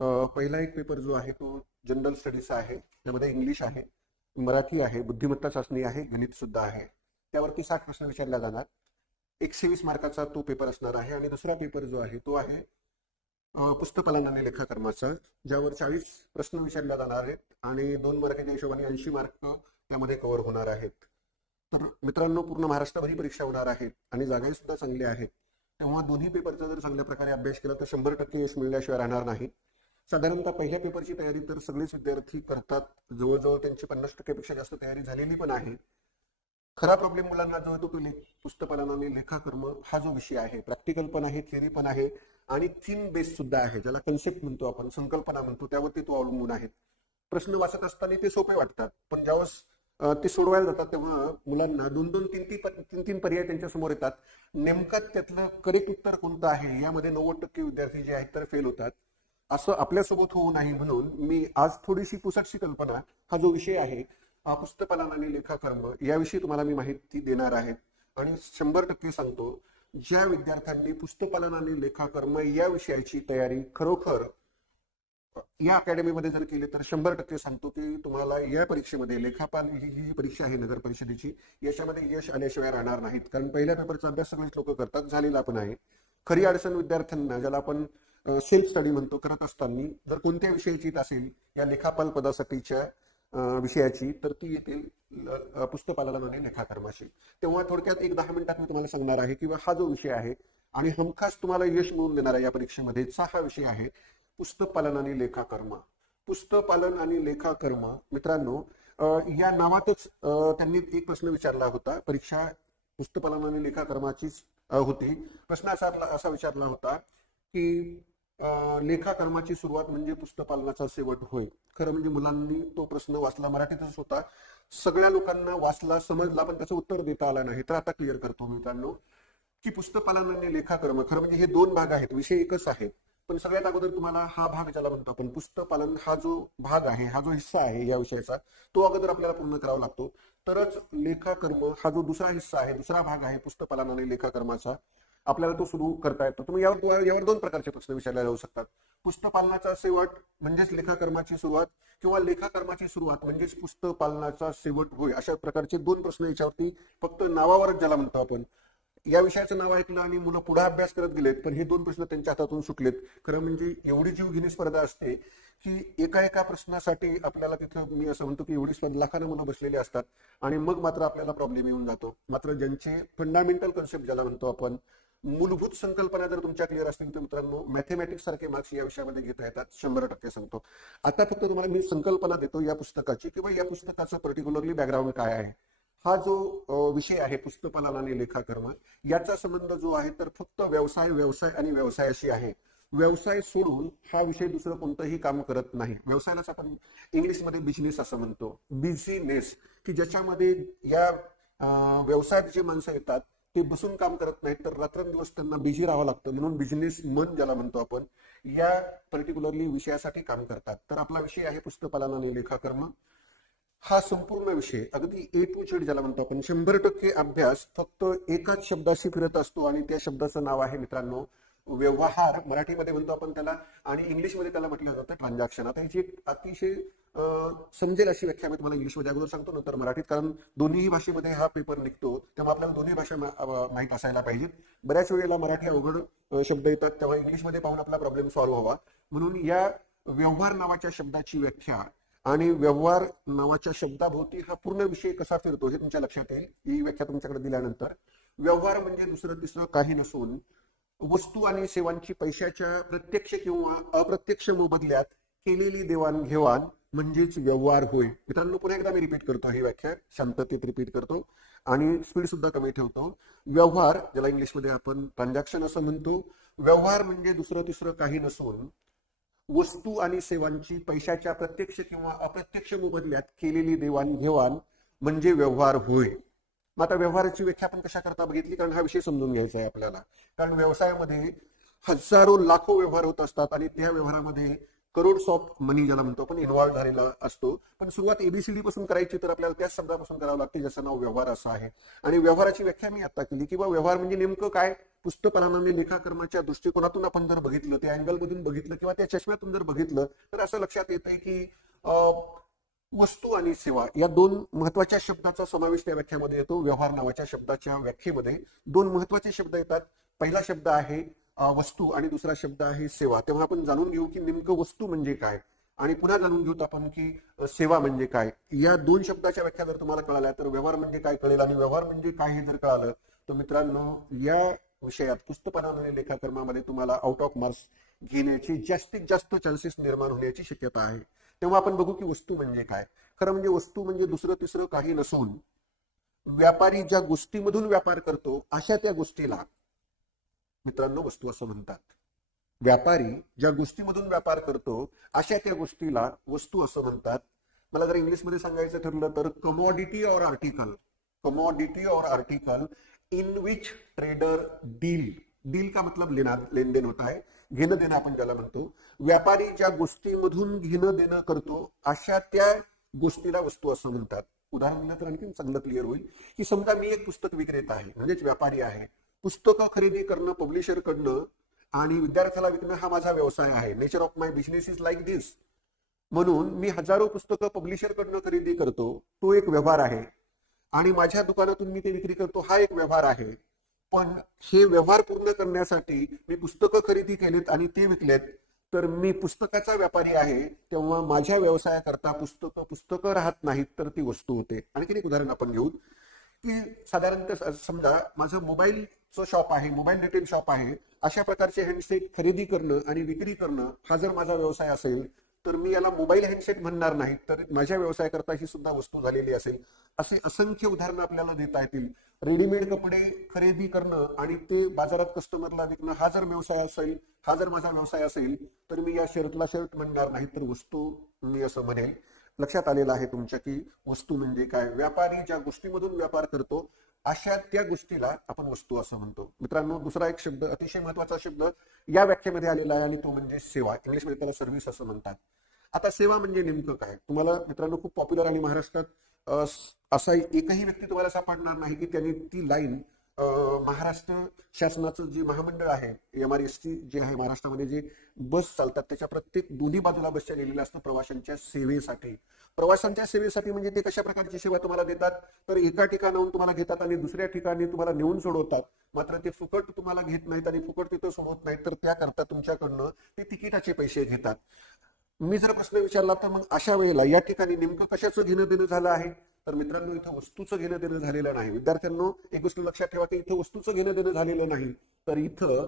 पहिला एक पेपर जो आहे तो जनरल स्टडीजचा आहे. त्यामध्ये इंग्लिश आहे, मराठी आहे, बुद्धिमत्ता चाचणी आहे, गणित सुद्धा आहे. त्यावरती 60 प्रश्न विचारला जाणार. 120 मार्काचा तो पेपर असणार आहे. आणि दुसरा पेपर जो आहे तो आहे पुस्तकपालन आणि लेखाकर्माचा, ज्यावर 40 प्रश्न विचारले जाणार आहेत आणि 2 मार्काच्या हिशोबाने 80 मार्क त्यामध्ये कव्हर होणार आहेत. तर मित्रांनो, पूर्ण महाराष्ट्रभर ही परीक्षा होणार आहेत आणि जागाही सुद्धा चांगल्या आहेत. तेव्हा दोन्ही पेपरचा जर चांगल्या प्रकारे अभ्यास केला तर 100% यश मिळण्याशिवाय राहणार नाही. साधारणतः पहिल्या पेपरची तयारी तर सगळेच विद्यार्थी करतात. जवळजवळ त्यांची 50% पेक्षा जास्त तयारी झालेली पण आहे. खरा प्रॉब्लेम मुलांना जो येतो तो पुस्तकपालन आणि लेखाकर्म हा जो विषय आहे, प्रॅक्टिकल पण आहे, थिअरी पण आहे आणि थीम बेस सुद्धा आहे, ज्याला कन्सेप्ट म्हणतो आपण, संकल्पना म्हणतो, त्यावरती तो अवलंबून आहे. प्रश्न वाचत असताना ते सोपे वाटतात, पण ज्यावेळेस ते सोडवायला जातात तेव्हा मुलांना 2-2, 3-3 पर्याय त्यांच्या समोर येतात. नेमका त्यातलं करेक्ट उत्तर कोणतं आहे यामध्ये 90% विद्यार्थी जे आहेत तर फेल होतात. असं आपल्यासोबत होऊ नये म्हणून मी आज थोडीशी पुसटशी कल्पना, हा जो विषय आहे पुस्तकपालन आणि लेखाकर्म, याविषयी तुम्हाला मी माहिती देणार आहे. आणि 100% सांगतो, ज्या विद्यार्थ्यांनी पुस्तकपालन आणि लेखाकर्म या विषयाची तयारी खरोखर या अकॅडमीमध्ये जर केली तर 100% सांगतो की तुम्हाला या परीक्षेमध्ये, लेखापाल ही जी परीक्षा आहे नगर परिषदेची, याच्यामध्ये यश आल्याशिवाय राहणार नाहीत. कारण पहिल्या पेपरचा अभ्यास सगळेच लोक करतात, झालेला पण आहे. खरी अडचण विद्यार्थ्यांना, ज्याला आपण सेल्फ स्टडी म्हणतो, करत असताना जर कोणत्या विषयाची असेल या लेखापाल पदासाठीच्या विषयाची, तर ती येतील पुस्तकपालन आणि लेखाकर्माशी. तेव्हा थोडक्यात 10 मिनिटात मी तुम्हाला सांगणार आहे किंवा हा जो विषय आहे आणि हमखास तुम्हाला यश मिळवून देणारा या परीक्षेमध्ये हा विषय आहे पुस्तकपालन आणि लेखाकर्म. पुस्तकपालन आणि लेखाकर्म मित्रांनो, या नावातच त्यांनी एक प्रश्न विचारला होता. परीक्षा पुस्तकपालन आणि लेखाकर्माचीच होती. प्रश्न असा विचारला होता की लेखाकर्माची सुरुवात म्हणजे पुस्तकपालनाचा शेवट होय. खरं म्हणजे मुलांनी तो प्रश्न वाचला, मराठीतच होता, सगळ्या लोकांना वाचला, समजला, पण त्याचं उत्तर देता आलं नाही. तर आता क्लिअर करतो मित्रांनो की पुस्तकपालन आणि लेखाकर्म खरं म्हणजे हे 2 भाग आहेत, विषय एकच आहे. पण सगळ्यात अगोदर तुम्हाला हा भाग ज्याला म्हणतो आपण पुस्तकपालन, हा जो भाग आहे, हा जो हिस्सा आहे या विषयाचा, तो अगोदर आपल्याला पूर्ण करावा लागतो. तरच लेखाकर्म हा जो दुसरा हिस्सा आहे, दुसरा भाग आहे पुस्तकपालन आणि लेखाकर्माचा, आपल्याला तो सुरू करता येतो. तुम्ही यावर 2 प्रकारचे प्रश्न विचारले जाऊ शकतात. पुस्तकपालनाचा शेवट म्हणजेच लेखाकर्माची सुरुवात, किंवा लेखाकर्माची सुरुवात म्हणजेच पुस्तकपालनाचा शेवट होय. अशा प्रकारचे 2 प्रश्न याच्यावरती फक्त नावावरच ज्याला म्हणतो आपण, या विषयाचं नाव ऐकलं आणि मुलं पुढे अभ्यास करत गेलेत, पण हे 2 प्रश्न त्यांच्या हातातून सुटलेत. खरं म्हणजे एवढी जीवघेणी स्पर्धा असते की एका प्रश्नासाठी आपल्याला तिथं, मी असं म्हणतो की एवढी स्पर्धा, लाखांना मुलं बसलेली असतात आणि मग मात्र आपल्याला प्रॉब्लेम येऊन जातो. मात्र ज्यांचे फंडामेंटल कन्सेप्ट ज्याला म्हणतो आपण, मूलभूत संकल्पना जर तुमच्या क्लिअर असतील तर मित्रांनो मॅथमॅटिक्स सारखे मार्क्स या विषयामध्ये घेता येतात, 100% सांगतो. आता फक्त तुम्हाला मी संकल्पना देतो या पुस्तकाची, किंवा या पुस्तकाचं पर्टिक्युलरली बॅकग्राऊंड काय आहे. हा जो विषय आहे पुस्तकपालन आणि लेखाकर्म, याचा संबंध जो आहे तर फक्त व्यवसाय आणि व्यवसायाशी आहे. व्यवसाय सोडून हा विषय दुसरं कोणतंही काम करत नाही. व्यवसायालाच आपण इंग्लिशमध्ये बिझनेस असं म्हणतो, बिझनेस, की ज्याच्यामध्ये या व्यवसायात जे माणसं येतात ते बसून काम करत नाहीत, तर रात्रंदिवस त्यांना बिझी राहावं लागतं, म्हणून बिझनेस मन ज्याला म्हणतो आपण, या पर्टिक्युलरली विषयासाठी काम करतात. तर आपला विषय आहे पुस्तकपालन आणि लेखाकर्म. हा संपूर्ण विषय अगदी A to Z ज्याला म्हणतो आपण, 100% अभ्यास फक्त एकाच शब्दाशी फिरत असतो आणि त्या शब्दाचं नाव आहे मित्रांनो व्यवहार. मराठीमध्ये म्हणतो आपण त्याला, आणि इंग्लिशमध्ये त्याला म्हटलं जातं ट्रान्झॅक्शन. आता याची एक अतिशय समजेल अशी व्याख्या मी तुम्हाला इंग्लिशमध्ये अगोदर सांगतो, नंतर मराठीत, कारण दोन्ही भाषेमध्ये हा पेपर निघतो, तेव्हा आपल्याला दोन्ही भाषा माहीत असायला पाहिजेत. बऱ्याच वेळेला मराठी अवघड शब्द येतात, तेव्हा इंग्लिशमध्ये पाहून आपला प्रॉब्लेम सॉल्व्ह व्हावा, म्हणून या व्यवहार नावाच्या शब्दाची व्याख्या आणि व्यवहार नावाच्या शब्दाभोवती हा पूर्ण विषय कसा फिरतो हे तुमच्या लक्षात येईल ही व्याख्या तुमच्याकडे दिल्यानंतर. व्यवहार म्हणजे दुसरं तिसरं काही नसून वस्तू आणि सेवांची पैशाच्या प्रत्यक्ष किंवा अप्रत्यक्ष मोबदल्यात केलेली देवाणघेवाण म्हणजेच व्यवहार होय. मित्रांनो, पुन्हा एकदा मी रिपीट करतो ही व्याख्या, शांततेत रिपीट करतो आणि स्पीड सुद्धा कमी ठेवतो. व्यवहार, ज्याला इंग्लिशमध्ये आपण ट्रान्झॅक्शन असं म्हणतो, व्यवहार म्हणजे दुसरं तिसरं काही नसून वस्तू आणि सेवांची पैशाच्या प्रत्यक्ष किंवा अप्रत्यक्ष मोबदल्यात केलेली देवाणघेवाण म्हणजे व्यवहार होय. मग आता व्यवहाराची व्याख्या आपण कशा करता बघितली, कारण हा विषय समजून घ्यायचा आहे आपल्याला. कारण व्यवसायामध्ये हजारो लाखो व्यवहार होत असतात आणि त्या व्यवहारामध्ये करोड्स ऑफ मनी ज्याला म्हणतो आपण इन्व्हॉल्व झालेला असतो. पण सुरुवात ABCD पासून करायची तर आपल्याला त्याच शब्दापासून करावं लागते ज्याचं नाव व्यवहार असं आहे. आणि व्यवहाराची व्याख्या मी आता केली, किंवा व्यवहार म्हणजे नेमकं काय, पुस्तपालन आणि लेखाकर्माच्या दृष्टिकोनातून आपण जर बघितलं, त्या अँगलमधून बघितलं किंवा त्या चष्म्यातून जर बघितलं, तर असं लक्षात येतंय की वस्तू आणि सेवा या दोन महत्वाच्या शब्दाचा समावेश त्या व्याख्यामध्ये येतो. व्यवहार नावाच्या शब्दाच्या व्याख्येमध्ये दोन महत्वाचे शब्द येतात. पहिला शब्द आहे वस्तू आणि दुसरा शब्द आहे सेवा. तेव्हा आपण जाणून घेऊ की नेमकं वस्तू म्हणजे काय आणि पुन्हा जाणून घेऊत आपण की सेवा म्हणजे काय. या दोन शब्दाच्या व्याख्या जर तुम्हाला कळाल्या तर व्यवहार म्हणजे काय कळेल आणि व्यवहार म्हणजे काय हे जर कळालं तर मित्रांनो या विषयात पुस्तपालन आणि लेखाकर्मामध्ये तुम्हाला आउट ऑफ मार्क्स घेण्याची जास्तीत जास्त चान्सेस निर्माण होण्याची शक्यता आहे. तेव्हा आपण बघू की वस्तू म्हणजे काय. खरं म्हणजे वस्तू म्हणजे दुसरं तिसरं काही नसून व्यापारी ज्या गोष्टीमधून व्यापार करतो अशा त्या गोष्टीला मित्रांनो वस्तू असं म्हणतात. व्यापारी ज्या गोष्टीमधून व्यापार करतो अशा त्या गोष्टीला वस्तू असं म्हणतात. मला जर इंग्लिशमध्ये सांगायचं ठरलं तर कमॉडिटी और आर्टिकल, कमॉडिटी और article in which trader deal, deal का मतलब लेन देन होता है, घेणं देणं आपण ज्याला म्हणतो. व्यापारी ज्या गोष्टीमधून घेणं देणं करतो अशा त्या गोष्टीला वस्तू असं म्हणतात. उदाहरण दिलं तर आणखी चांगलं क्लिअर होईल की समजा मी एक पुस्तक विक्रेता आहे म्हणजेच व्यापारी आहे. पुस्तकं खरेदी करणं पब्लिशर कडनं आणि विद्यार्थ्याला विकणं हा माझा व्यवसाय आहे. Nature of my business is like this. म्हणून मी हजारो पुस्तकं पब्लिशर कडनं खरेदी करतो, तो एक व्यवहार आहे. आणि माझ्या दुकानातून मी ते विक्री करतो, हा एक व्यवहार आहे. पण हे व्यवहार पूर्ण करण्यासाठी मी पुस्तकं खरेदी केलीत आणि ते विकलेत तर मी पुस्तकाचा व्यापारी आहे. तेव्हा माझ्या व्यवसायाकरता पुस्तकं राहत नाहीत तर ती वस्तू होते. आणखी एक उदाहरण आपण घेऊ की साधारणतः समजा माझं मोबाईलचं शॉप आहे, मोबाईल रिटेल शॉप आहे. अशा प्रकारचे हँडसेट खरेदी करणं आणि विक्री करणं हा जर माझा व्यवसाय असेल तर मी याला मोबाईल हँडसेट म्हणणार नाही तर माझ्या व्यवसायाकरता ही सुद्धा वस्तू झालेली असेल. असे असंख्य उदाहरणं आपल्याला देता येतील. रेडीमेड कपडे खरेदी करणं आणि ते बाजारात कस्टमरला विकणं हा जर व्यवसाय असेल, हा जर माझा व्यवसाय असेल तर मी या शर्टला शर्ट म्हणणार नाही तर वस्तू मी असं म्हणेल. लक्षात आलेलं आहे तुमच्या की वस्तू म्हणजे काय. व्यापारी ज्या गोष्टीमधून व्यापार करतो अशा त्या गोष्टीला आपण वस्तू असं म्हणतो. मित्रांनो दुसरा एक शब्द अतिशय महत्वाचा शब्द या व्याख्येमध्ये आलेला आहे आणि तो म्हणजे सेवा. इंग्लिशमध्ये त्याला सर्व्हिस असं म्हणतात. आता सेवा म्हणजे नेमकं काय तुम्हाला मित्रांनो खूप पॉप्युलर आणि महाराष्ट्रात असा एकही व्यक्ती तुम्हाला सापडणार नाही की त्यांनी ती लाईन महाराष्ट्र शासनाचं जे महामंडळ आहे MRST जे आहे महाराष्ट्रामध्ये जे बस चालतात त्याच्या प्रत्येक दोन्ही बाजूला बसच्या लिहिलेलं असतं प्रवाशांच्या सेवेसाठी. प्रवाशांच्या सेवेसाठी म्हणजे ते कशा प्रकारची सेवा तुम्हाला देतात तर एका ठिकाणाहून तुम्हाला घेतात आणि दुसऱ्या ठिकाणी तुम्हाला नेऊन सोडवतात. मात्र ते फुकट तुम्हाला घेत नाहीत आणि फुकट तिथं सोडवत नाहीत तर त्याकरता तुमच्याकडनं ते तिकिटाचे पैसे घेतात. मी जर प्रश्न विचारला तर मग अशा वेळेला या ठिकाणी नेमकं कशाचं घेणं देणं झालं आहे तर मित्रांनो इथं वस्तूचं घेणं देणं झालेलं नाही. विद्यार्थ्यांनो एक गोष्ट लक्षात ठेवा की इथं वस्तूचं घेणं देणं झालेलं नाही तर इथं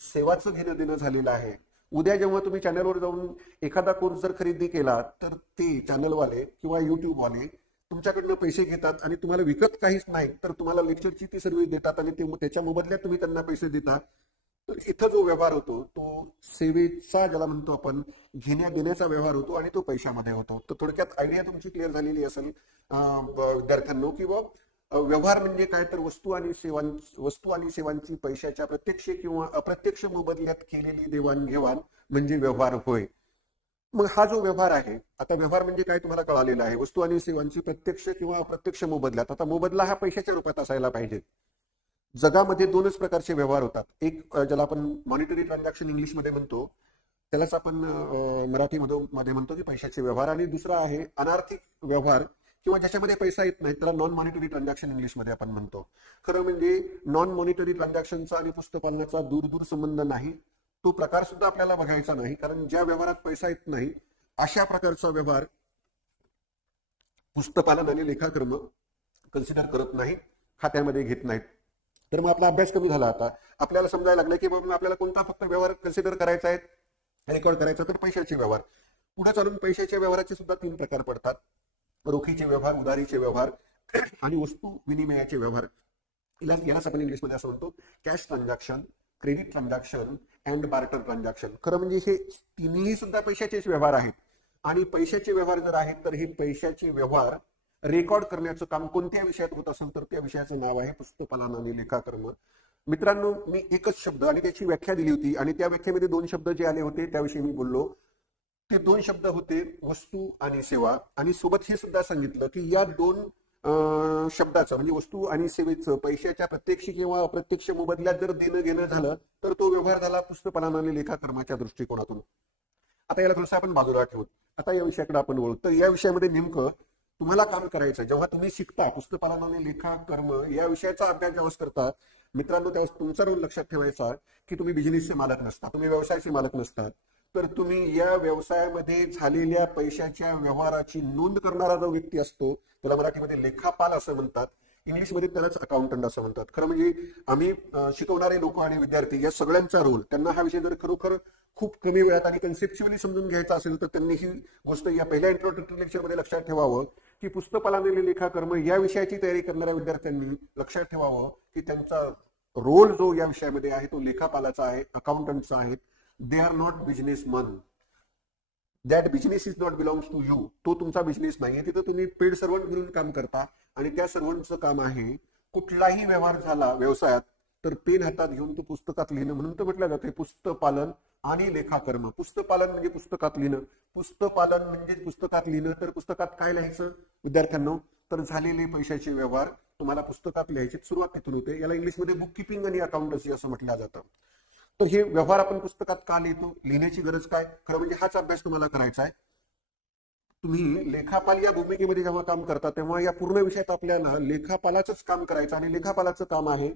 सेवाचं घेणं देणं झालेलं आहे. उद्या जेव्हा तुम्ही चॅनलवर जाऊन एखादा कोर्स जर खरेदी केला तर ते चॅनलवाले किंवा युट्यूबवाले तुमच्याकडनं पैसे घेतात आणि तुम्हाला विकत काहीच नाही तर तुम्हाला लेक्चरची ती सर्व्हिस देतात आणि त्याच्या मोबदल्यात तुम्ही त्यांना पैसे देता. तर इथं जो व्यवहार होतो तो सेवेचा ज्याला म्हणतो आपण घेण्या देण्याचा व्यवहार होतो आणि तो पैशामध्ये होतो. तर थोडक्यात आयडिया तुमची क्लिअर झालेली असेल विद्यार्थ्यांनो की व्यवहार म्हणजे काय तर वस्तू आणि सेवांची पैशाच्या प्रत्यक्ष किंवा अप्रत्यक्ष मोबदल्यात केलेली देवाणघेवाण म्हणजे व्यवहार होय. मग हा जो व्यवहार आहे आता व्यवहार म्हणजे काय तुम्हाला कळालेला आहे. वस्तू आणि सेवांची प्रत्यक्ष किंवा अप्रत्यक्ष मोबदल्यात. आता मोबदला हा पैशाच्या रूपात असायला पाहिजे. जगामध्ये दोनच प्रकारचे व्यवहार होतात. एक ज्याला आपण मॉनिटरी ट्रान्झॅक्शन इंग्लिशमध्ये म्हणतो त्यालाच आपण मराठीमध्ये म्हणतो की पैशाचे व्यवहार. आणि दुसरा आहे अनार्थिक व्यवहार किंवा ज्याच्यामध्ये पैसा येत नाही त्याला नॉन मॉनिटरी ट्रान्झॅक्शन इंग्लिशमध्ये आपण म्हणतो. खरं म्हणजे नॉन मॉनिटरी ट्रान्झॅक्शनचा आणि पुस्तपालनाचा दूर संबंध नाही. तो प्रकार सुद्धा आपल्याला बघायचा नाही कारण ज्या व्यवहारात पैसा येत नाही अशा प्रकारचा व्यवहार पुस्तपालन आणि लेखाकर्म कन्सिडर करत नाही, खात्यामध्ये घेत नाहीत. तर मग आपला अभ्यास कमी झाला. आता आपल्याला समजायला लागलं की बाबा आपल्याला कोणता फक्त व्यवहार कन्सिडर करायचा आहे रेकॉर्ड करायचा तर पैशाचे व्यवहार. पुढे चालून पैशाच्या व्यवहाराचे सुद्धा 3 प्रकार पडतात. रोखीचे व्यवहार, उधारीचे व्यवहार आणि वस्तू विनिमयाचे व्यवहार. यालाच आपण इंग्लिशमध्ये असं म्हणतो cash transaction, credit transaction and barter transaction. खरं म्हणजे हे तिन्ही सुद्धा पैशाचेच व्यवहार आहेत. आणि पैशाचे व्यवहार जर आहेत तर हे पैशाचे व्यवहार रेकॉर्ड करण्याचं काम कोणत्या विषयात होत असेल तर त्या विषयाचं नाव आहे पुस्तपालन आणि लेखाकर्म. मित्रांनो मी एकच शब्द आणि त्याची व्याख्या दिली होती आणि त्या व्याख्येमध्ये 2 शब्द जे आले होते त्याविषयी मी बोललो. ते 2 शब्द होते वस्तू आणि सेवा. आणि सोबत हे सुद्धा सांगितलं की या 2 शब्दाचं म्हणजे वस्तू आणि सेवेचं पैशाच्या प्रत्यक्ष किंवा अप्रत्यक्ष मोबदल्यात जर देणं घेणं झालं तर तो व्यवहार झाला पुस्तपालन आणि लेखाकर्माच्या दृष्टिकोनातून. आता याला थोडंसं आपण बाजूला ठेवू. आता या विषयाकडे आपण वळू. तर या विषयामध्ये नेमकं तुम्हाला काम करायचं जेव्हा तुम्ही शिकता पुस्तपालन आणि लेखाकर्म या विषयाचा अभ्यास जेव्हा करता मित्रांनो, तेव्हा तुमचा रोल लक्षात ठेवायचा की तुम्ही बिझनेसचे मालक नसता, तुम्ही व्यवसायाचे मालक नसतात. तर तुम्ही या व्यवसायामध्ये झालेल्या पैशाच्या व्यवहाराची नोंद करणारा जो व्यक्ती असतो त्याला मराठीमध्ये लेखापाल असं म्हणतात, इंग्लिशमध्ये त्यालाच अकाउंटंट असं म्हणतात. खरं म्हणजे आम्ही शिकवणारे लोक आणि विद्यार्थी या सगळ्यांचा रोल, त्यांना हा विषय जर खरोखर खूप कमी वेळात आणि कन्सेप्च्युअली समजून घ्यायचा असेल तर त्यांनी ही गोष्ट या पहिल्या इंट्रोडक्टरी लेक्चरमध्ये लक्षात ठेवावं की पुस्तपालन आणि लेखाकर्म या विषयाची तयारी करणाऱ्या विद्यार्थ्यांनी लक्षात ठेवावं की त्यांचा रोल जो या विषयामध्ये आहे तो लेखापालाचा आहे, अकाउंटंटचा आहे. They are not businessman. That business is not belongs to you. तो तुमचा बिझनेस नाहीये. तिथं तुम्ही पेड सर्वंट म्हणून काम करता आणि त्या सर्वंटचं काम आहे कुठलाही व्यवहार झाला व्यवसायात तर पेन हातात घेऊन तो पुस्तकात लिहिणं. म्हणून तर म्हटलं जाते पुस्तपालन आणि लेखाकर्म. पुस्तपालन म्हणजे पुस्तकात लिहिणं, पुस्तपालन म्हणजे पुस्तकात लिहिणं. तर पुस्तकात काय लिहायचं विद्यार्थ्यांना? तर झालेले पैशाचे व्यवहार तुम्हाला पुस्तकात लिहायची सुरुवात तिथून होते. याला इंग्लिशमध्ये बुक किपिंग आणि अकाउंटन्सी असं म्हटलं जातं. तर हे व्यवहार आपण पुस्तकात का लिहितो? लिहिण्याची गरज काय? खरं म्हणजे हाच अभ्यास तुम्हाला करायचा आहे. तुम्ही लेखापाल या भूमिकेमध्ये जेव्हा काम करता तेव्हा या पूर्ण विषयात आपल्याला लेखापालाचंच काम करायचं आणि लेखापालाचं काम आहे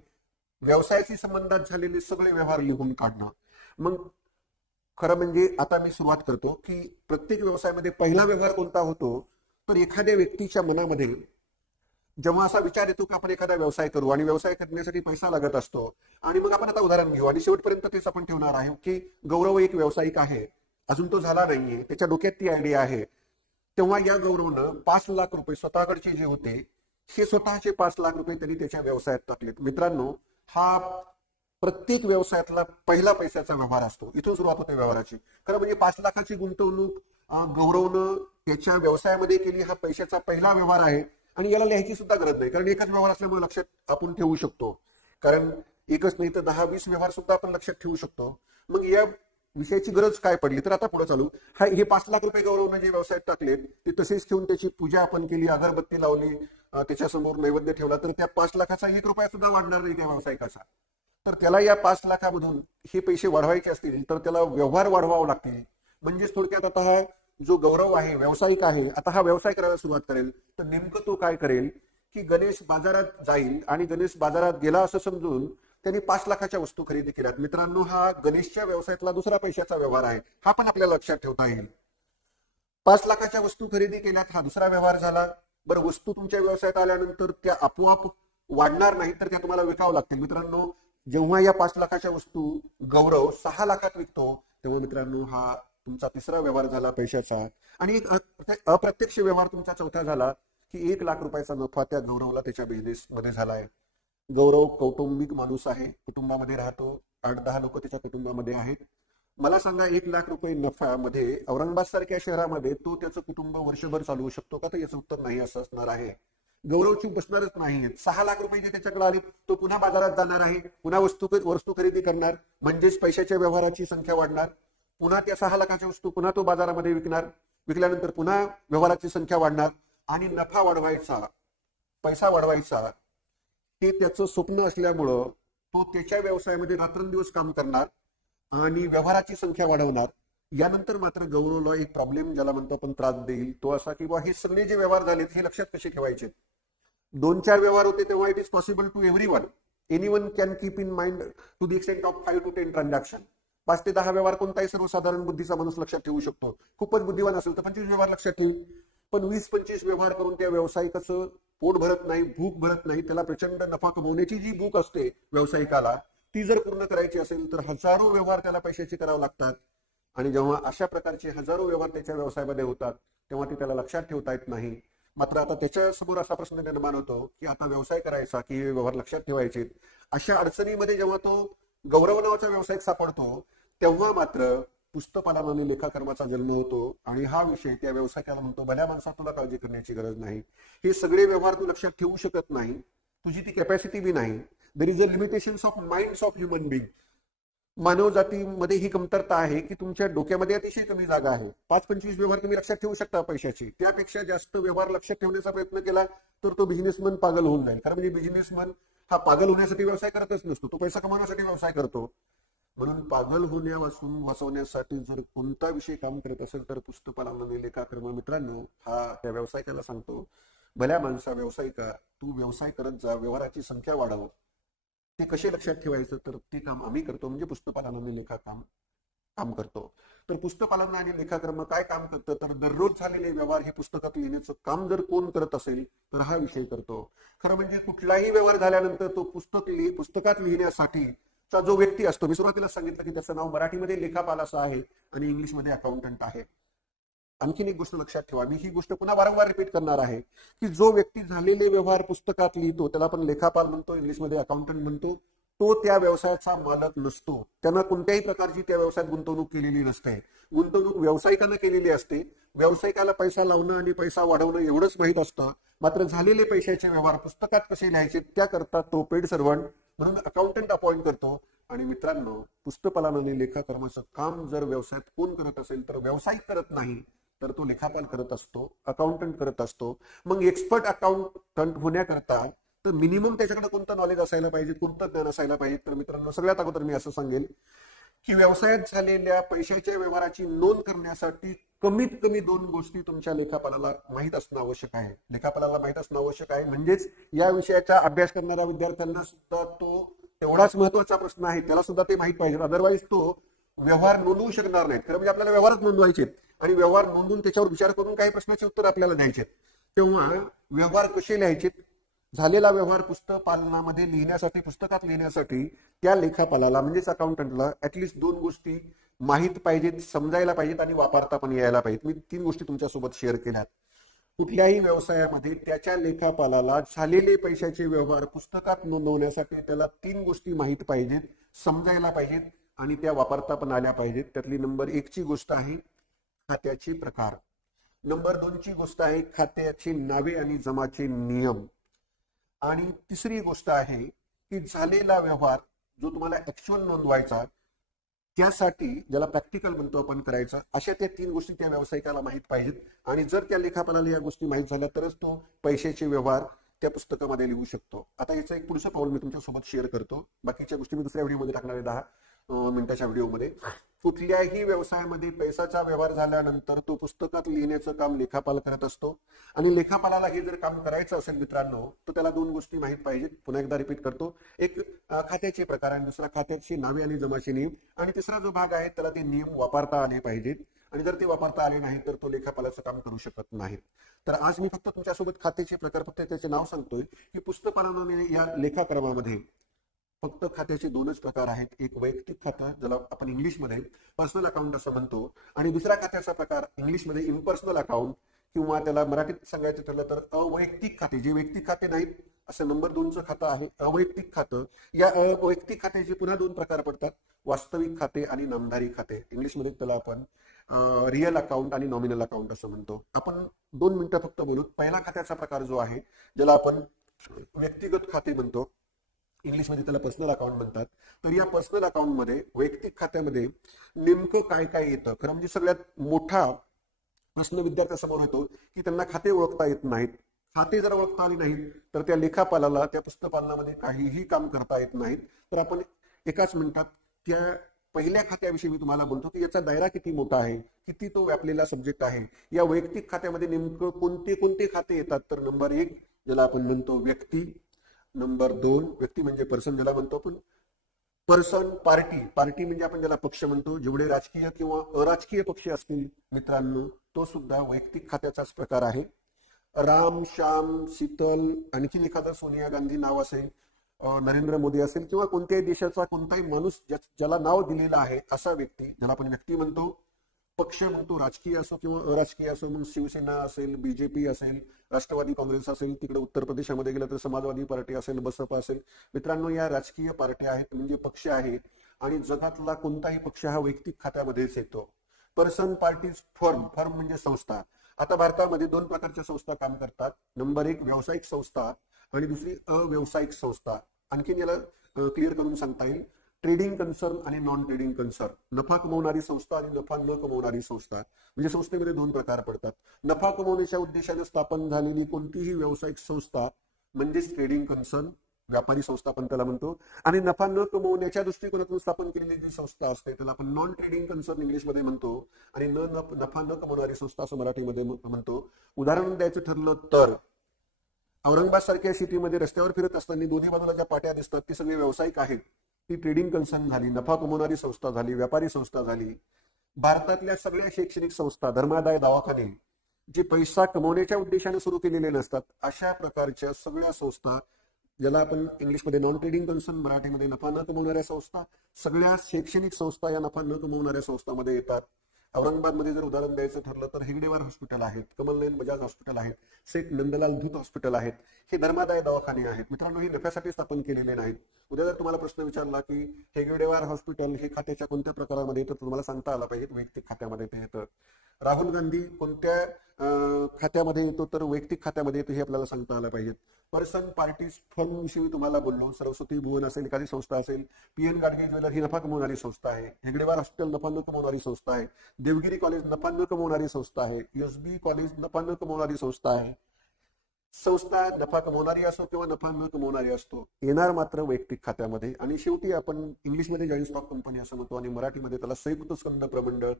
व्यवसायाशी संबंधात झालेले सगळे व्यवहार लिहून काढणं. मग खरं म्हणजे आता मी सुरुवात करतो की प्रत्येक व्यवसायामध्ये पहिला व्यवहार कोणता होतो? तर एखाद्या व्यक्तीच्या मनामध्ये जेव्हा असा विचार येतो की आपण एखादा व्यवसाय करू आणि व्यवसाय करण्यासाठी पैसा लागत असतो आणि मग आपण आता उदाहरण घेऊ आणि शेवटपर्यंत तेच आपण ठेवणार आहे की गौरव एक व्यावसायिक आहे, अजून तो झाला नाहीये, त्याच्या डोक्यात ती आयडिया आहे. तेव्हा या गौरवनं 5 लाख रुपये स्वतःकडचे जे होते हे स्वतःचे 5 लाख रुपये त्यांनी त्याच्या व्यवसायात टाकलेत. मित्रांनो, हा प्रत्येक व्यवसायातला पहिला पैशाचा व्यवहार असतो. इथून सुरुवात होते व्यवहाराची. खरं म्हणजे 5 लाखाची गुंतवणूक गौरवनं त्याच्या व्यवसायामध्ये केली. हा पैशाचा पहिला व्यवहार आहे आणि याला लिहायची सुद्धा गरज नाही कारण एकच व्यवहार असल्यामुळे लक्षात आपण ठेवू शकतो. कारण एकच नाही तर 10-20 व्यवहार सुद्धा आपण लक्षात ठेवू शकतो. मग या विषयाची गरज काय पडली? तर आता पुढे चालू. हे 5 लाख रुपये गौरवनं जे व्यवसायात टाकलेत ते तसेच ठेवून त्याची पूजा आपण केली, अगरबत्ती लावली, त्याच्यासमोर नैवेद्य ठेवला तर त्या 5 लाखाचा 1 रुपया सुद्धा वाढणार नाही त्या व्यावसायिकाचा. तर त्याला या 5 लाखामधून हे पैसे वाढवायचे असतील तर त्याला व्यवहार वाढवावे लागतील. म्हणजेच थोडक्यात आता हा जो गौरव आहे व्यावसायिक आहे, आता हा व्यवसाय करायला सुरुवात करेल तर नेमकं तो काय करेल की गणेश बाजारात जाईल आणि गणेश बाजारात गेला असं समजून त्यांनी 5 लाखाच्या वस्तू खरेदी केल्यात. मित्रांनो, हा गणेशच्या व्यवसायातला दुसरा पैशाचा व्यवहार आहे. हा पण आपल्याला लक्षात ठेवता येईल. 5 लाखाच्या वस्तू खरेदी केल्यात, हा दुसरा व्यवहार झाला. बरं, वस्तू तुमच्या व्यवसायात आल्यानंतर त्या आपोआप वाढणार नाहीत तर त्या तुम्हाला विकावं लागतील. मित्रांनो, जेव्हा या 5 लाखाच्या वस्तू गौरव 6 लाखात विकतो तेव्हा मित्रांनो हा तुमचा तिसरा व्यवहार झाला पैशाचा. आणि एक अप्रत्यक्ष व्यवहार तुमचा चौथा झाला की 1 लाख रुपयाचा नफा त्या गौरवला त्याच्या बिझनेस मध्ये झालाय. गौरव कौटुंबिक माणूस आहे, कुटुंबामध्ये राहतो, 8-10 लोक त्याच्या कुटुंबामध्ये आहेत. मला सांगा 1 लाख रुपये नफ्यामध्ये औरंगाबाद सारख्या शहरामध्ये तो त्याचं कुटुंब वर्षभर चालवू शकतो का? तर याचं उत्तर नाही असं असणार आहे. गौरवची बसणारच नाही. 6 लाख रुपये जे त्याच्याकडे आले तो पुन्हा बाजारात जाणार आहे, पुन्हा वस्तू खरेदी करणार, म्हणजेच पैशाच्या व्यवहाराची संख्या वाढणार. पुन्हा त्या 6 लाखाच्या वस्तू पुन्हा तो बाजारामध्ये विकणार, विकल्यानंतर पुन्हा व्यवहाराची संख्या वाढणार आणि नफा वाढवायचा, पैसा वाढवायचा हे त्याचं स्वप्न असल्यामुळं तो त्याच्या व्यवसायामध्ये रात्रंदिवस काम करणार आणि व्यवहाराची संख्या वाढवणार. यानंतर मात्र गौरवला एक प्रॉब्लेम ज्याला म्हणतो आपण त्रास देईल तो असा की हे सगळे जे व्यवहार झालेत हे लक्षात कसे ठेवायचे? 2-4 व्यवहार होते तेव्हा it is possible to everyone. Anyone can keep in mind to the extent of 5 to 10 transaction. 5 ते 10 व्यवहार कोणताही सर्वसाधारण बुद्धीचा माणूस लक्षात ठेवू शकतो. खूपच बुद्धिवान असेल तर 25 व्यवहार लक्षात ठेवी. पण 20-25 व्यवहार करून त्या व्यावसायिकाचं पोट भरत नाही, भूक भरत नाही. त्याला प्रचंड नफा कमवण्याची जी भूक असते व्यावसायिकाला ती जर पूर्ण करायची असेल तर हजारो व्यवहार त्याला पैशाचे करावे लागतात. आणि जेव्हा अशा प्रकारचे हजारो व्यवहार त्याच्या व्यवसायामध्ये होतात तेव्हा ते त्याला लक्षात ठेवता येत नाही. मात्र आता त्याच्यासमोर असा प्रश्न निर्माण होतो की आता व्यवसाय करायचा की व्यवहार लक्षात ठेवायचे. अशा अडचणीमध्ये जेव्हा तो गौरव नावाचा व्यावसायिक सापडतो तेव्हा मात्र पुस्तपालन आणि लेखाकर्माचा जन्म होतो. आणि हा विषय त्या व्यवसायाला म्हणतो भल्या माणसा तुला काळजी करण्याची गरज नाही. हे सगळे व्यवहार तू लक्षात ठेवू शकत नाही, तुझी ती कॅपॅसिटी बी नाही. There is a limitations of minds of human being. मानव जातीमध्ये ही कमतरता आहे की तुमच्या डोक्यामध्ये अतिशय कमी जागा आहे. 5-25 व्यवहार तुम्ही लक्षात ठेवू शकता पैशाचे, त्यापेक्षा जास्त व्यवहार लक्षात ठेवण्याचा प्रयत्न केला तर तो बिझनेसमन पागल होऊन जाईल. कारण म्हणजे बिझनेसमन हा पागल होण्यासाठी व्यवसाय करतच नसतो, तो पैसा कमावण्यासाठी व्यवसाय करतो. म्हणून पागल होण्यापासून वाचवण्यासाठी जर कोणता विषय काम करत असेल तर पुस्तकाला लेखाक्रम मित्रांनो हा त्या व्यावसायिकाला सांगतो, भल्या माणसा व्यावसायिका, तू व्यवसाय करत जा, व्यवहाराची संख्या वाढव. ते कसे लक्षात ठेवायचं तर ते काम आम्ही करतो, म्हणजे पुस्तकपालन आणि लेखाकाम काम करतो. तर पुस्तकपालन आणि लेखाक्रम काय काम करतं तर दररोज झालेले व्यवहार हे पुस्तकात लिहिण्याचं काम जर कोण करत असेल तर हा विषय करतो. खरं म्हणजे कुठलाही व्यवहार झाल्यानंतर तो पुस्तकात लिहिण्यासाठी चा जो व्यक्ती असतो, मी सुरुवातीला सांगितलं की त्याचं नाव मराठीमध्ये लेखापाल असं आहे आणि इंग्लिशमध्ये अकाउंटंट आहे. आणखीन एक गोष्ट लक्षात ठेवा, मी ही गोष्ट पुन्हा वारंवार रिपीट करणार आहे की जो व्यक्ती झालेले व्यवहार पुस्तकात लिहितो त्याला आपण लेखापाल म्हणतो, इंग्लिशमध्ये अकाउंटंट म्हणतो. तो त्या व्यवसायाचा मालक नसतो, त्यानं कोणत्याही प्रकारची त्या व्यवसायात गुंतवणूक केलेली नसते. गुंतवणूक व्यावसायिकानं केलेली असते. व्यावसायिकाला पैसा लावणं आणि पैसा वाढवणं एवढंच माहीत असतं, मात्र झालेले पैशाचे व्यवहार पुस्तकात कसे लिहायचे त्याकरता तो पेड सर्वंट म्हणून अकाउंटंट अपॉइंट करतो. आणि मित्रांनो, पुस्तकपालन आणि लेखाकर्माचं काम जर व्यवसायात कोण करत असेल तर व्यावसायिक करत नाही तर तो लेखापाल करत असतो, अकाउंटंट करत असतो. मग एक्सपर्ट अकाउंटंट होण्याकरता तर मिनिमम त्याच्याकडे कोणतं नॉलेज असायला पाहिजे, कोणतं ज्ञान असायला पाहिजे तर मित्रांनो, सगळ्यात अगोदर मी असं सांगेल की व्यवसायात झालेल्या पैशाच्या व्यवहाराची नोंद करण्यासाठी कमीत कमी 2 गोष्टी तुमच्या लेखापालाला माहीत असणं आवश्यक आहे. लेखापालाला माहीत असणं आवश्यक आहे, म्हणजेच या विषयाचा अभ्यास करणाऱ्या विद्यार्थ्यांना सुद्धा तो तेवढाच महत्वाचा प्रश्न आहे, त्याला सुद्धा ते माहीत पाहिजे. अदरवाईज तो व्यवहार नोंदवू शकणार नाहीत. खरं म्हणजे आपल्याला व्यवहारच नोंदवायचे आणि व्यवहार नोंदवून त्याच्यावर विचार करून काही प्रश्नाचे उत्तर आपल्याला द्यायचे. तेव्हा व्यवहार कसे लिहायचे, झालेला व्यवहार पुस्तकपालनामध्ये लिहिण्यासाठी, पुस्तकात लिहिण्यासाठी त्या लेखापालाला म्हणजेच अकाउंटंटला ऍटलिस्ट 2 गोष्टी माहीत पाहिजेत, समजायला पाहिजेत आणि वापरता पण यायला पाहिजेत. मी 3 गोष्टी तुमच्यासोबत शेअर केल्यात. कुठल्याही व्यवसायामध्ये त्याच्या लेखापालाला झालेले पैशाचे व्यवहार पुस्तकात नोंदवण्यासाठी त्याला 3 गोष्टी माहीत पाहिजेत, समजायला पाहिजेत आणि त्या वापरता पण आल्या पाहिजेत. त्यातली नंबर 1 ची गोष्ट आहे खात्याचे प्रकार. नंबर 2 ची गोष्ट आहे खात्याची नावे आणि जमाचे नियम. आणि तिसरी गोष्ट आहे की झालेला व्यवहार जो तुम्हाला ऍक्च्युअल नोंदवायचा त्यासाठी ज्याला प्रॅक्टिकल म्हणतो आपण करायचा, अशा त्या 3 गोष्टी त्या व्यावसायिकाला माहीत पाहिजेत. आणि जर त्या लेखापालाला या गोष्टी माहीत झाल्या तरच तो पैशाचे व्यवहार त्या पुस्तकामध्ये लिहू शकतो. आता याचं एक पुढचं पाऊल मी तुमच्यासोबत शेअर करतो. बाकीच्या गोष्टी मी दुसऱ्या व्हिडिओमध्ये टाकणार आहे, 10 मिनिटाच्या व्हिडिओमध्ये. कुठल्याही व्यवसायामध्ये पैशाचा व्यवहार झाल्यानंतर तो पुस्तकात लिहिण्याचं काम लेखापाल करत असतो. आणि लेखापालाला हे जर काम करायचं असेल मित्रांनो तर त्याला 2 गोष्टी माहीत पाहिजेत. पुन्हा एकदा रिपीट करतो, एक खात्याचे प्रकार आणि दुसरा खात्याची नावे आणि जमाचे नियम. आणि तिसरा जो भाग आहे त्याला ते नियम वापरता आले पाहिजेत. आणि जर ते वापरता आले नाही तर तो लेखापालाचं काम करू शकत नाहीत. तर आज मी फक्त तुमच्यासोबत खात्याचे प्रकार, फक्त त्याचे नाव सांगतोय की पुस्तकपालनाने या लेखाक्रमामध्ये फक्त खात्याचे 2च प्रकार आहेत. एक वैयक्तिक खातं ज्याला आपण इंग्लिशमध्ये पर्सनल अकाउंट असं म्हणतो, आणि दुसरा खात्याचा प्रकार इंग्लिशमध्ये इम्पर्सनल अकाउंट, किंवा त्याला मराठीत सांगायचं ठरलं तर अवैयक्तिक खाते. जे वैयक्तिक खाते नाहीत असं नंबर 2चं खातं आहे अवैयक्तिक खातं. या अवैयक्तिक खात्याचे पुन्हा 2 प्रकार पडतात, वास्तविक खाते आणि नामधारी खाते. इंग्लिशमध्ये त्याला आपण रिअल अकाउंट आणि नॉमिनल अकाउंट असं म्हणतो. आपण 2 मिनिटं फक्त बोलू. पहिला खात्याचा प्रकार जो आहे ज्याला आपण व्यक्तिगत खाते म्हणतो, इंग्लिशमध्ये त्याला पर्सनल अकाउंट म्हणतात. तर या पर्सनल अकाउंटमध्ये, वैयक्तिक खात्यामध्ये नेमकं काय काय येतं. खरं म्हणजे सगळ्यात मोठा प्रश्न विद्यार्थ्यासमोर येतो की त्यांना खाते ओळखता येत नाहीत. खाते जर ओळखता आली नाहीत तर त्या लेखापालाला त्या पुस्तकपालनामध्ये काहीही काम करता येत नाहीत. तर आपण एकाच मिनिटात त्या पहिल्या खात्याविषयी मी तुम्हाला बोलतो की याचा दायरा किती मोठा आहे, किती तो व्यापलेला सब्जेक्ट आहे. या वैयक्तिक खात्यामध्ये नेमकं कोणते कोणते खाते येतात तर नंबर 1 ज्याला आपण म्हणतो व्यक्ती, नंबर 2 व्यक्ती म्हणजे पर्सन ज्याला म्हणतो आपण पर्सन. पार्टी म्हणजे आपण ज्याला पक्ष म्हणतो. जेवढे राजकीय किंवा अराजकीय पक्ष असतील मित्रांनो तो सुद्धा वैयक्तिक खात्याचाच प्रकार आहे. राम, श्याम, शीतल, आणखी एखादा सोनिया गांधी नाव असेल, नरेंद्र मोदी असेल, किंवा कोणत्याही देशाचा कोणताही माणूस ज्याला नाव दिलेलं आहे असा व्यक्ती ज्याला आपण व्यक्ती म्हणतो. पक्ष म्हणतो राजकीय असो किंवा अराजकीय असो, मग शिवसेना असेल, बीजेपी असेल, राष्ट्रवादी काँग्रेस असेल, तिकडे उत्तर प्रदेशामध्ये गेलं तर समाजवादी पार्टी असेल, बसपा असेल. मित्रांनो या राजकीय पार्ट्या आहेत म्हणजे पक्ष आहेत. आणि जगातला कोणताही पक्ष हा वैयक्तिक खात्यामध्येच येतो. पर्सन, पार्टीज, फर्म म्हणजे संस्था. आता भारतामध्ये 2 प्रकारच्या संस्था काम करतात. नंबर 1 व्यावसायिक संस्था आणि दुसरी अव्यावसायिक संस्था. आणखीन याला क्लिअर करून सांगता येईल, ट्रेडिंग कन्सर्न आणि नॉन ट्रेडिंग कन्सर्न, नफा कमवणारी संस्था आणि नफा न कमवणारी संस्था. म्हणजे संस्थेमध्ये दोन प्रकार पडतात. नफा कमवण्याच्या उद्देशाने स्थापन झालेली कोणतीही व्यावसायिक संस्था म्हणजेच ट्रेडिंग कन्सर्न, व्यापारी संस्था आपण त्याला म्हणतो. आणि नफा न कमवण्याच्या दृष्टिकोनातून स्थापन केलेली जी संस्था असते त्याला आपण नॉन ट्रेडिंग कन्सर्न इंग्लिशमध्ये म्हणतो आणि नफा न कमवणारी संस्था असं मराठीमध्ये म्हणतो. उदाहरण द्यायचं ठरलं तर औरंगाबाद सारख्या सिटीमध्ये रस्त्यावर फिरत असताना दोन्ही बाजूला ज्या पाट्या दिसतात ती सगळे व्यावसायिक आहेत. ती ट्रेडिंग कन्सर्न झाली, नफा कमवणारी संस्था झाली, व्यापारी संस्था झाली. भारतातल्या सगळ्या शैक्षणिक संस्था, धर्मादाय दवाखाने जे पैसा कमवण्याच्या उद्देशाने सुरू केलेले नसतात अशा प्रकारच्या सगळ्या संस्था, ज्याला आपण इंग्लिशमध्ये नॉन ट्रेडिंग कन्सर्न, मराठीमध्ये नफा न कमवणाऱ्या संस्था, सगळ्या शैक्षणिक संस्था या नफा न कमवणाऱ्या संस्थांमध्ये येतात. औरंगाबादमध्ये जर उदाहरण द्यायचं ठरलं तर हेगडेवार हॉस्पिटल आहेत, कमल नयन बजाज हॉस्पिटल आहेत, सेठ नंदलाल धूत हॉस्पिटल आहेत. हे धर्मादाय दवाखाने आहेत. मित्रांनो, हे नफ्यासाठी स्थापन केलेले नाहीत. उद्या जर तुम्हाला प्रश्न विचारला की हेगडेवार हॉस्पिटल हे खात्याच्या कोणत्या प्रकारामध्ये येतं, तुम्हाला सांगता आला पाहिजे वैयक्तिक खात्यामध्ये ते येतं. राहुल गांधी कोणत्या खात्यामध्ये येतो तर वैयक्तिक खात्यामध्ये येतो हे आपल्याला सांगता आलं पाहिजे. पर्सन पार्टीज फंड विषयी तुम्हाला बोललो. सरस्वती भुवन असेल, एखादी संस्था असेल. पीएन गाडगे ज्वेलर ही नफा कमवणारी संस्था आहे. हेगडेवार हॉस्पिटल नफा न कमवणारी संस्था आहे. देवगिरी कॉलेज नफा न कमवणारी संस्था आहे. एसबी कॉलेज नफा न कमवणारी संस्था आहे. संस्था नफा कमवणारी असो किंवा नफा न कमवणारी असतो, येणार मात्र वैयक्तिक खात्यामध्ये. आणि शेवटी आपण इंग्लिशमध्ये जॉईंट स्टॉक कंपनी असं म्हणतो आणि मराठीमध्ये त्याला संयुक्त स्कंद प्रमंडळ,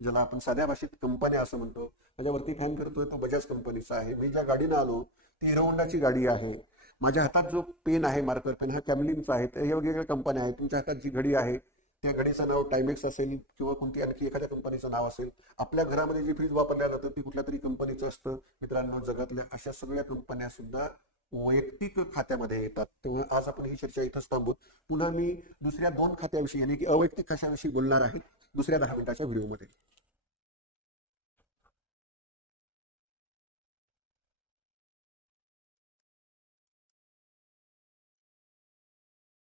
ज्याला आपण साध्या भाषेत कंपन्या असं म्हणतो. माझ्यावरती फॅन करतोय तो बजाज कंपनीचा आहे. मी ज्या गाडीनं आलो ती हिरो होंडाची गाडी आहे. माझ्या हातात जो पेन आहे, मार्कर पेन, हा कॅमलिनचा आहे. हे वेगवेगळ्या कंपन्या आहेत. तुमच्या हातात जी घडी आहे त्या घडीचं नाव टायमेक्स असेल किंवा कोणती आणखी एखाद्या कंपनीचं नाव असेल. आपल्या घरामध्ये जी फ्रीज वापरल्या जातं ती कुठल्या तरी कंपनीचं असतं. मित्रांनो, जगातल्या अशा सगळ्या कंपन्या सुद्धा वैयक्तिक खात्यामध्ये येतात. तेव्हा आज आपण ही चर्चा इथंच थांबू. पुन्हा मी दुसऱ्या दोन खात्याविषयी, यानी की अवैयक्तिक खात्याविषयी बोलणार आहे दुसऱ्या 10 मिनिटाच्या व्हिडिओमध्ये.